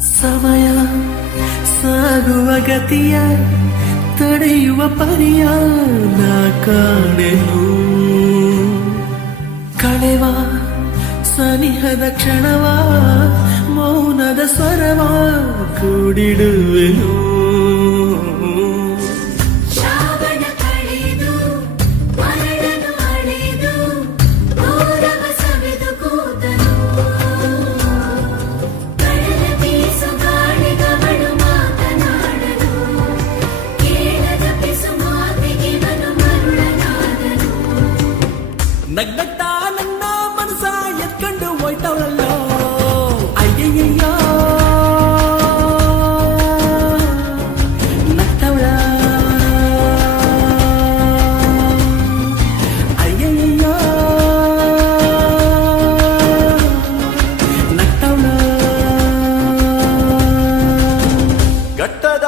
ಸಮಯ ಸಾಗುವ ಗತಿಯ ತಡೆಯುವ ಪರಿಯ ನಾ ಕಾಣೆನು ಕಳೆವ ಸನಿಹದ ಕ್ಷಣವ ಮೌನದ ಸ್ವರವ ಕೂಡಿಡುವೆನು ನಗ್ನಗ್ತಾ ನನ್ನ ಮನಸ ಎತ್ಕೊಂಡು ಹೋಯ್ತವಳಲ್ಲೋ ಅಯ್ಯಯ್ಯೋ ನಗ್ತವಳ ಅಯ್ಯಯ್ಯೋ ನಗ್ತವಳ ಗಟ್ಟದ